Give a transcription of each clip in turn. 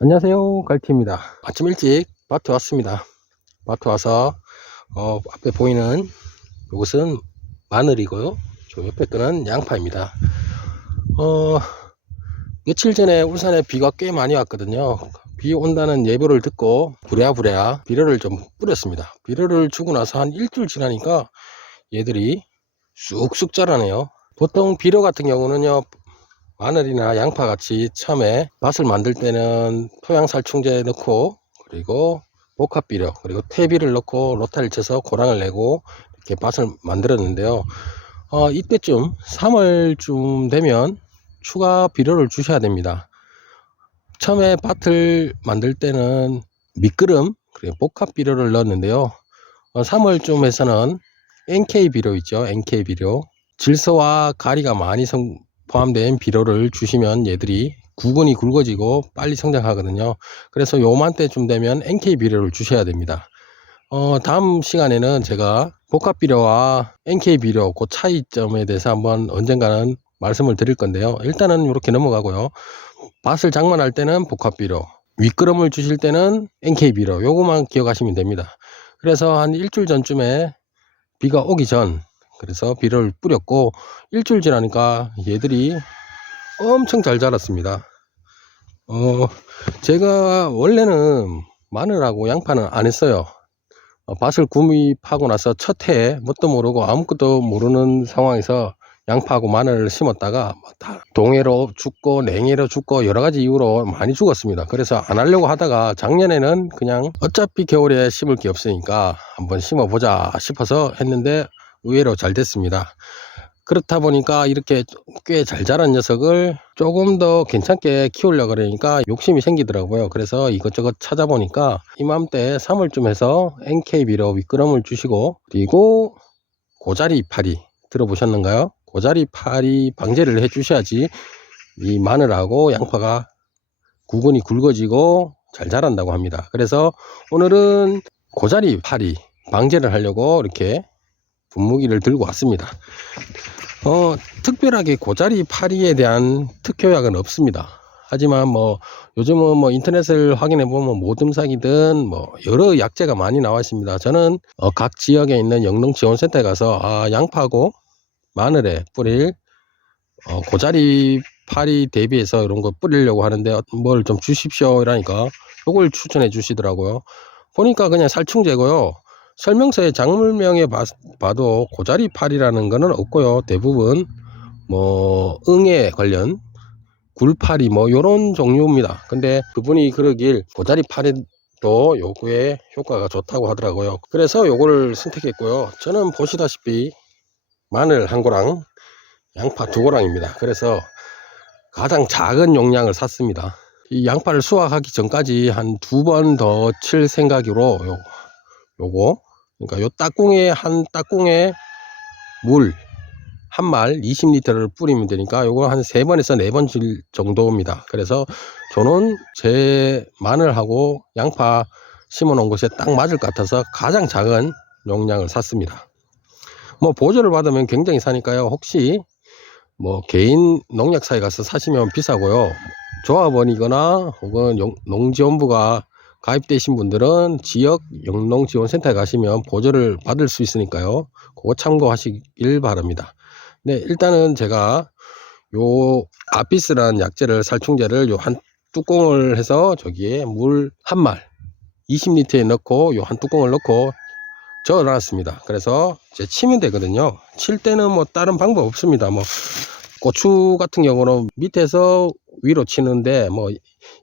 안녕하세요, 갈티입니다. 아침 일찍 밭에 왔습니다. 밭에 와서 앞에 보이는 이것은 마늘이고요, 저 옆에 거는 양파입니다. 어, 며칠 전에 울산에 비가 꽤 많이 왔거든요. 비 온다는 예보를 듣고 부랴부랴 비료를 좀 뿌렸습니다. 비료를 주고 나서 한 일주일 지나니까 얘들이 쑥쑥 자라네요. 보통 비료 같은 경우는요, 마늘이나 양파 같이 처음에 밭을 만들 때는 토양살충제 넣고, 그리고 복합비료, 그리고 퇴비를 넣고 로타를 쳐서 고랑을 내고 이렇게 밭을 만들었는데요. 이때쯤 3월쯤 되면 추가 비료를 주셔야 됩니다. 처음에 밭을 만들 때는 미끄럼, 그리고 복합비료를 넣었는데요. 3월쯤에서는 NK 비료 있죠, NK 비료. 질소와 가리가 많이 포함된 비료를 주시면 얘들이 구근이 굵어지고 빨리 성장하거든요. 그래서 요맘때쯤 되면 NK 비료를 주셔야 됩니다. 다음 시간에는 제가 복합 비료와 NK 비료 그 차이점에 대해서 한번 언젠가는 말씀을 드릴 건데요. 일단은 이렇게 넘어가고요. 밭을 장만할 때는 복합 비료, 윗거름을 주실 때는 NK 비료, 요거만 기억하시면 됩니다. 그래서 한 일주일 전쯤에 비가 오기 전, 그래서 비료를 뿌렸고 일주일 지나니까 얘들이 엄청 잘 자랐습니다. 제가 원래는 마늘하고 양파는 안 했어요. 밭을 구입하고 나서 첫 해에 뭣도 모르고 아무것도 모르는 상황에서 양파하고 마늘을 심었다가 동해로 죽고 냉해로 죽고 여러가지 이유로 많이 죽었습니다. 그래서 안 하려고 하다가 작년에는 그냥 어차피 겨울에 심을 게 없으니까 한번 심어보자 싶어서 했는데 의외로 잘 됐습니다. 그렇다 보니까 이렇게 꽤 잘 자란 녀석을 조금 더 괜찮게 키우려고 그러니까 욕심이 생기더라고요. 그래서 이것저것 찾아보니까 이맘때 3월쯤 해서 NK 비료 윗거름을 주시고, 그리고 고자리 파리 들어보셨는가요? 고자리 파리 방제를 해 주셔야지 이 마늘하고 양파가 구근이 굵어지고 잘 자란다고 합니다. 그래서 오늘은 고자리 파리 방제를 하려고 이렇게 분무기를 들고 왔습니다. 특별하게 고자리 파리에 대한 특효약은 없습니다. 하지만 요즘은 인터넷을 확인해 보면 모듬삭이든 여러 약재가 많이 나와 있습니다. 저는 각 지역에 있는 영농지원센터에 가서 양파하고 마늘에 뿌릴 고자리 파리 대비해서 이런 거 뿌리려고 하는데 뭘 좀 주십시오 이러니까 요걸 추천해 주시더라고요. 보니까 그냥 살충제고요. 설명서에 작물명에 봐도 고자리 파리라는 거는 없고요. 대부분 응에 관련 굴파리 요런 종류입니다. 근데 그분이 그러길 고자리 파리도 요거에 효과가 좋다고 하더라고요. 그래서 요거를 선택했고요. 저는 보시다시피 마늘 한 고랑, 양파 두 고랑입니다. 그래서 가장 작은 용량을 샀습니다. 이 양파를 수확하기 전까지 한 2번 더 칠 생각으로 요거, 그러니까 요 딱공에 한 딱공에 물 한 말 20리터를 뿌리면 되니까 요거 한 3번에서 4번 질 정도입니다. 그래서 저는 제 마늘하고 양파 심어 놓은 곳에 딱 맞을 것 같아서 가장 작은 용량을 샀습니다. 보조를 받으면 굉장히 싸니까요. 혹시 개인 농약사에 가서 사시면 비싸고요. 조합원이거나 혹은 농지원부가 가입되신 분들은 지역 영농지원센터에 가시면 보조를 받을 수 있으니까요. 그거 참고하시길 바랍니다. 네, 일단은 제가 요 아피스라는 약재를, 살충제를 요 한 뚜껑을 해서 저기에 물 한 말 20리터에 넣고 요 한 뚜껑을 넣고 저어 놨습니다. 그래서 이제 치면 되거든요. 칠 때는 다른 방법 없습니다. 고추 같은 경우는 밑에서 위로 치는데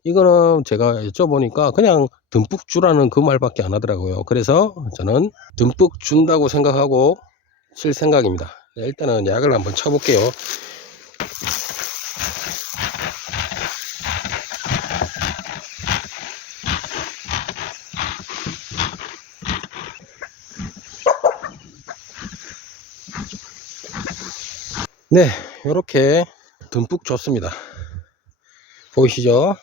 이거는 제가 여쭤보니까 그냥 듬뿍 주라는 그 말밖에 안 하더라고요. 그래서 저는 듬뿍 준다고 생각하고 칠 생각입니다. 네, 일단은 약을 한번 쳐볼게요. 네, 이렇게 듬뿍 줬습니다. 보이시죠?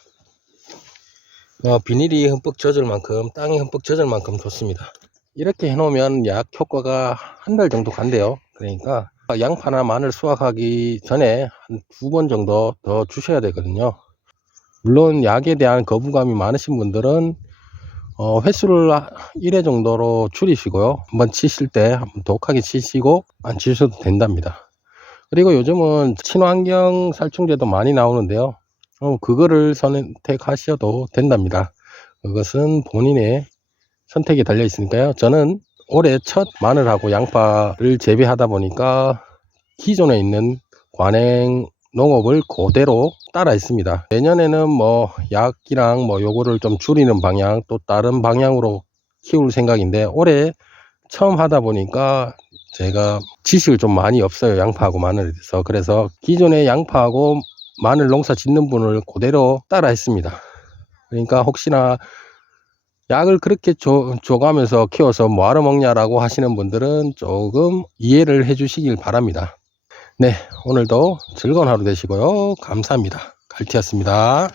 비닐이 흠뻑 젖을 만큼, 땅이 흠뻑 젖을 만큼 줬습니다. 이렇게 해놓으면 약 효과가 한 달 정도 간대요. 그러니까 양파나 마늘 수확하기 전에 한 2번 정도 더 주셔야 되거든요. 물론 약에 대한 거부감이 많으신 분들은 횟수를 1회 정도로 줄이시고요. 한번 치실 때 한번 독하게 치시고 안 치셔도 된답니다. 그리고 요즘은 친환경 살충제도 많이 나오는데요. 그거를 선택하셔도 된답니다. 그것은 본인의 선택이 달려 있으니까요. 저는 올해 첫 마늘하고 양파를 재배하다 보니까 기존에 있는 관행 농업을 그대로 따라 했습니다. 내년에는 뭐 약이랑 뭐 요거를 좀 줄이는 방향, 또 다른 방향으로 키울 생각인데, 올해 처음 하다 보니까 제가 지식을 좀 많이 없어요, 양파하고 마늘에 대해서. 그래서 기존에 양파하고 마늘 농사 짓는 분을 그대로 따라 했습니다. 그러니까 혹시나 약을 그렇게 줘가면서 키워서 뭐하러 먹냐라고 하시는 분들은 조금 이해를 해 주시길 바랍니다. 네, 오늘도 즐거운 하루 되시고요. 감사합니다. 갈티였습니다.